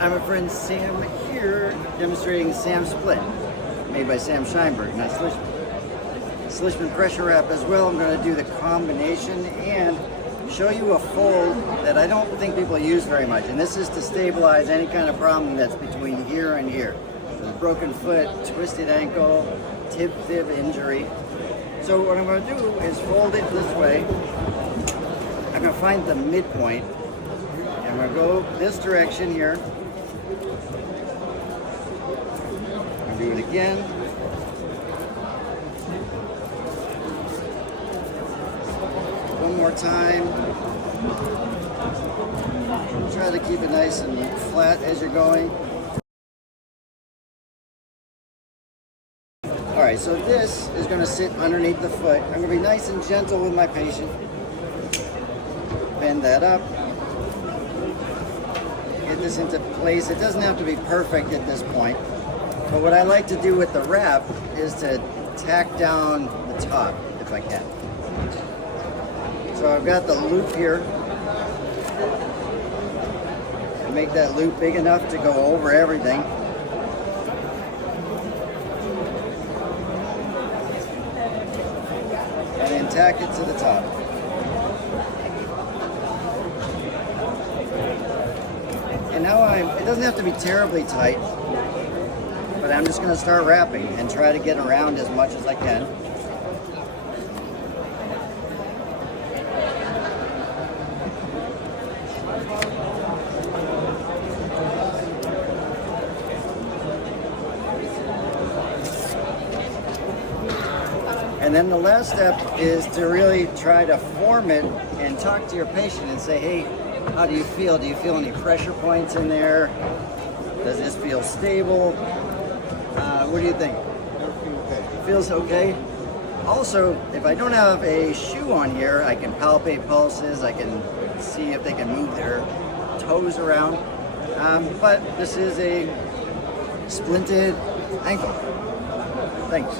I'm a friend Sam here demonstrating SAM Splint, made by Sam Scheinberg, not Slishman. Slishman Pressure Wrap as well. I'm going to do the combination and show you a fold that I don't think people use very much. And this is to stabilize any kind of problem that's between here and here. So broken foot, twisted ankle, tib-fib injury. So what I'm going to do is fold it this way. I'm going to find the midpoint. I'm going to go this direction here. I'm going to do it again. One more time. Try to keep it nice and flat as you're going. Alright, so this is going to sit underneath the foot. I'm going to be nice and gentle with my patient. Bend that up. Get this into place. It doesn't have to be perfect at this point. But what I like to do with the wrap is to tack down the top if I can. So I've got the loop here. Make that loop big enough to go over everything. And then tack it to the top. And now it doesn't have to be terribly tight, but I'm just going to start wrapping and try to get around as much as I can. And then the last step is to really try to form it and talk to your patient and say, hey, how do you feel? Do you feel any pressure points in there? Does this feel stable? What do you think? Feels okay? Also, if I don't have a shoe on here, I can palpate pulses. I can see if they can move their toes around. But this is a splinted ankle. Thanks.